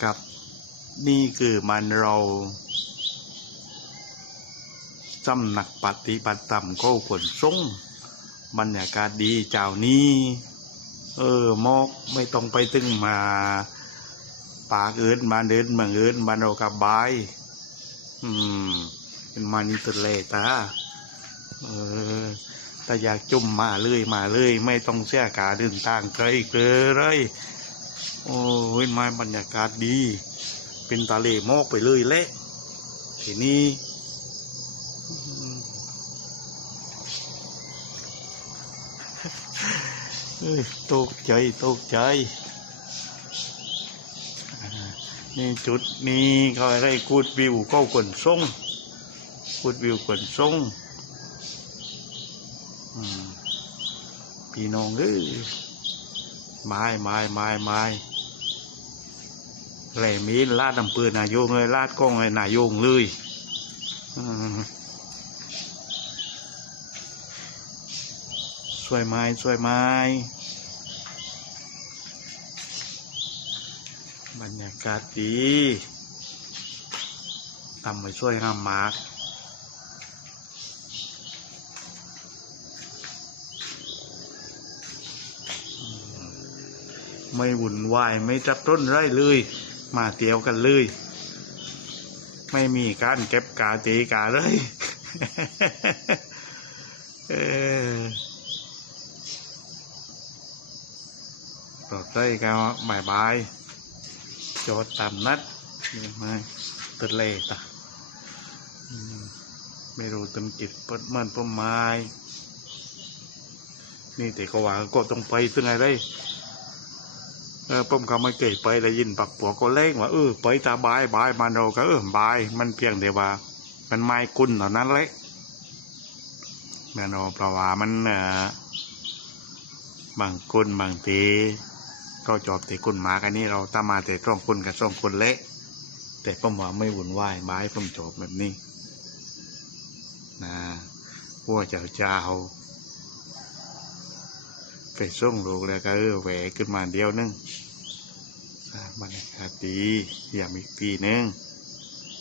ครับ นี่คือมันเราสำนักปฏิบัติธรรมก็ขนส่งบรรยากาศดีเจ้านี้ เออมอกไม่ต้องไปตึงมาปากเอินมาเดินมืองเอินมาเรากับบาย อืมเป็นมานิตเลตาเออแต่อยากจุ่มมาเลยมาเลย ไม่ต้องเสียกาเดินทางไกลเกินเลย โอ้ยมาบรรยากาศดี เป็นตาเลหมอกไปเลยแหละทีนี้อืมเอ้ยตกใจตกใจ นี่จุดนี้เขาได้กูดวิวก็ขนส่งกูดวิวขนส่งอืมพี่น้องเอ้ย ไม้ไม้ไม้ไม้แหลมีลาดน้ำเปืนนายโยงเลยลาดกล้องเลยนายโยงเลยอืมสวยไม้สวยไม้ บรรยากาศดีทำไปช่วยงามมาก ไม่วุ่นวายไม่จับต้นไรเลย มาเตียวกันเลย ไม่มีการเก็บกาตีกาเลยเออปลอดได้กันบายบายจทย์ตามนัดนี่ม่ตัดเลยตะไม่รู้ต็มจิตเปิดมันประไม้นี่แต่ก็ว่าก็ต้องไปซึ่งไงได้ เออผมก็ไม่เคยไปได้ยินปักปัวก็เล่งว่าเออไปตาบายบายมันก็เออบาย มันเพียงแต่ว่า มันไม่กุนเท่านั้นแหละแม่นเพราะว่ามันเออบางกุนบางทีก็จอบแต่กุนหมากันนี่เราตามาแต่ตรงกุนกับตรงกุนเละ แต่ผมว่าไม่วุ่นวายบายผมจบแบบนี้นะพวกเจ้าเจ้า ไปส่งลูกแล้วก็เออแหวขึ้นมาเดียวนึงอ่าบรรยากาศดีอย่ามีปีนึง